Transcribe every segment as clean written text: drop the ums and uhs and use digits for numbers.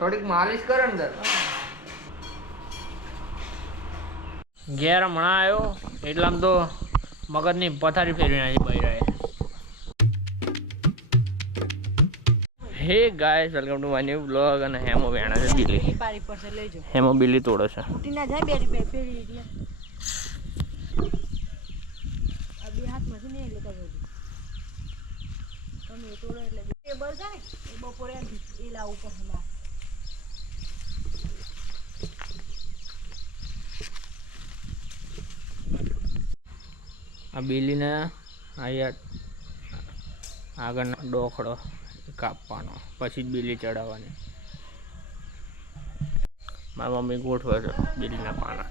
થોડીક માલિશ કરે અંદર. ઘેર હમણાં આવ્યો એટલામાં તો મગજની પથારી ફેરવી નાખી બૈરાએ. Hey guys, welcome to my new blog. અને હેમો વેણા છે બિલી. હેમો બિલી તોડે છે. આ બિલીને અહીંયા આગળનો ડોખડો કાપવાનો, પછી જ બિલી ચડાવવાની. મારી મમ્મી ગોઠવે છે બિલીના પાના.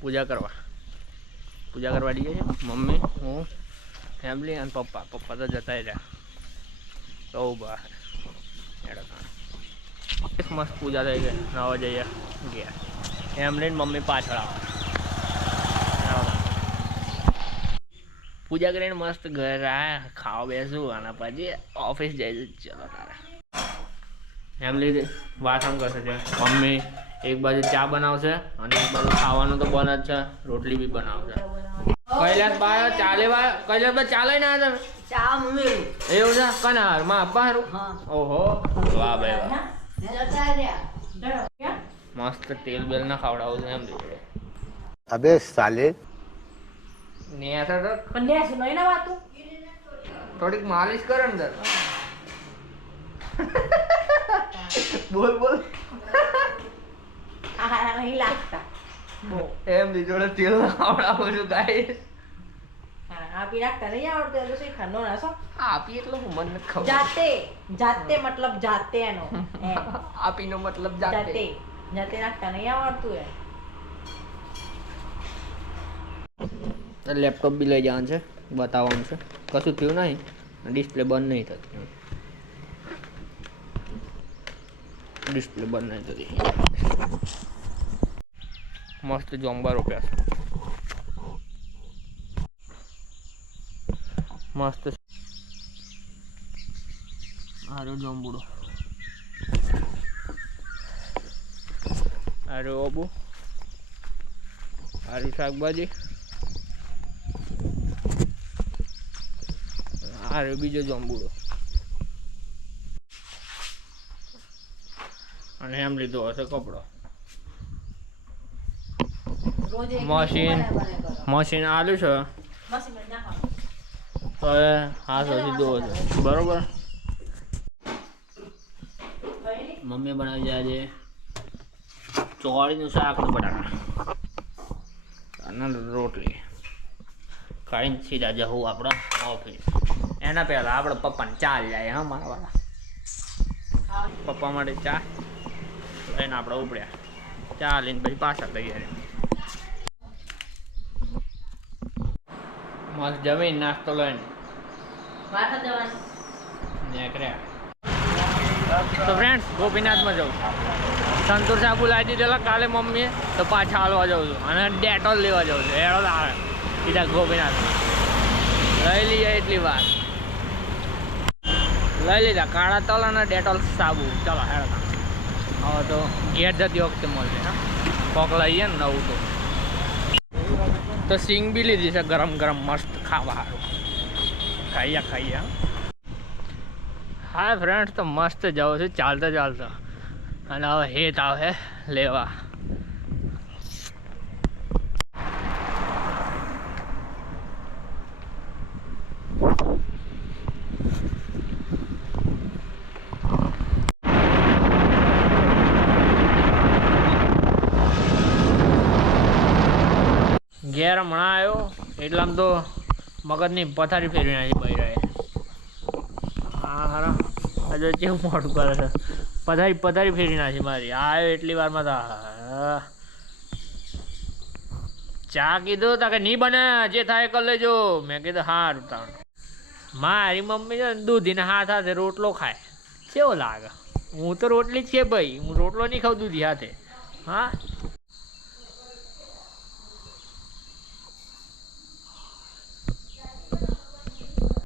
પૂજા કરવા જઈએ છે મમ્મી, હું, ફેમિલી અને પપ્પા. પપ્પા તો જતા રહ્યા તો બહાર. મસ્ત પૂજા થઈ ગઈ. નાવા જઈએ ગયા. એમ લઈને મમ્મી પાછળ આવે. પૂજા કરીને મસ્ત ઘર આ ખાવા બેસું અને પછી ઓફિસ જઈ. ચલો તારે એમ લીધે વાસણ કરશે છે મમ્મી. એક બાજુ ચા બનાવશે અને એક બાજુ ખાવાનું તો બને જ છે, રોટલી બી બનાવશે. કૈલાસ બા ચા લેવા, કૈલાસ બા ચા લઈને આવ્યા તમે? ચા મમ્મી એવું છે કના માં આપવા હારું? ઓહો વાહ ભાઈ વાહ. મસ્ત તેલ બેલ ના ખવડાવું છે એમ લીધે. અબે સાલે થોડીક માલિશ કરે અંદર. બોલ બોલ. એમ જોડે તેલ ખવડાવું છું ગાઈસ. આપી રાખતા નહીં આવડતું તો શીખા નો ના સો. આપી એટલે હું મને ખબર. જાતે મતલબ જાતે એનો આપીનો મતલબ જાતે રાખતા નહીં આવડતું એ. લેપટોપ બી લઈ જવાનું છે, બતાવવાનું છે. કશું થયું નહીં, ડિસ્પ્લે બંધ નહીં થતી. ડિસ્પ્લે બંધ નહીં થતી. મસ્ત જોંબા રોપ્યા છે. મસ્ત આરો જોંબુડો, આરો ઓબુ, આરું શાકભાજી, આરો બીજો જોંબુડો. અને એમ લીધો હશે કપડો. મશીન આલ્યું છે તો હવે હાથ સીધો છે બરોબર. મમ્મી બનાવી જાય છે ચોળીનું શાક ને બટાકા અને રોટલી. ખાઈને સીધા જવું આપણે ઓફિસ. એના પહેલાં આપણે પપ્પાને ચા જાય. હા મારા વાળા પપ્પા માટે ચા લઈને આપણે ઉપડ્યા. ચા લઈને પછી પાછા તૈયારી. મસ્ત જમીન નાસ્તો લઈને તો ફ્રેન્ડ્સ ગોપીનાથમાં જાઉં. સંતૂર સાબુ લાવી દીધેલા કાલે મમ્મીએ, તો પાછા હાલવા જાઉં છું. અને ડેટોલ લેવા જાઉં છું. એડો આવે સીધા ગોપીનાથમાં. લઈ લઈએ એટલી વાર લઈ લીધા કાળા તલ અને ડેટોલ સાબુ. ચાલો હેડો. હવે તો ઘેર જતી વખતે મળશે. હા કોક લઈએ ને નવું તો સિંગ બી લીધી છે ગરમ ગરમ મસ્ત ખાવા સારું. ખાઈએ. હા ફ્રેન્ડ્સ, તો મસ્ત જાઉં છું ચાલતા. અને હવે હેત આવે લેવા. ઘેર હમણાં આવ્યો એટલામાં તો મગજની પથારી ફેરવી નાખી બૈરાએ. હા હારા હજુ કેવું મોટું કરે છે. પથારી ફેરવી નાખી મારી. આવ્યો એટલી વારમાં તો ચા કીધું તા કે નહીં બને, જે થાય કરી લેજો. મેં કીધું સારું તાણ. મારી મમ્મી છે ને દૂધીને હાથે રોટલો ખાય. કેવો લાગે? હું તો રોટલી જ છે ભાઈ. હું રોટલો નહીં ખાઉં દૂધી હાથે. હા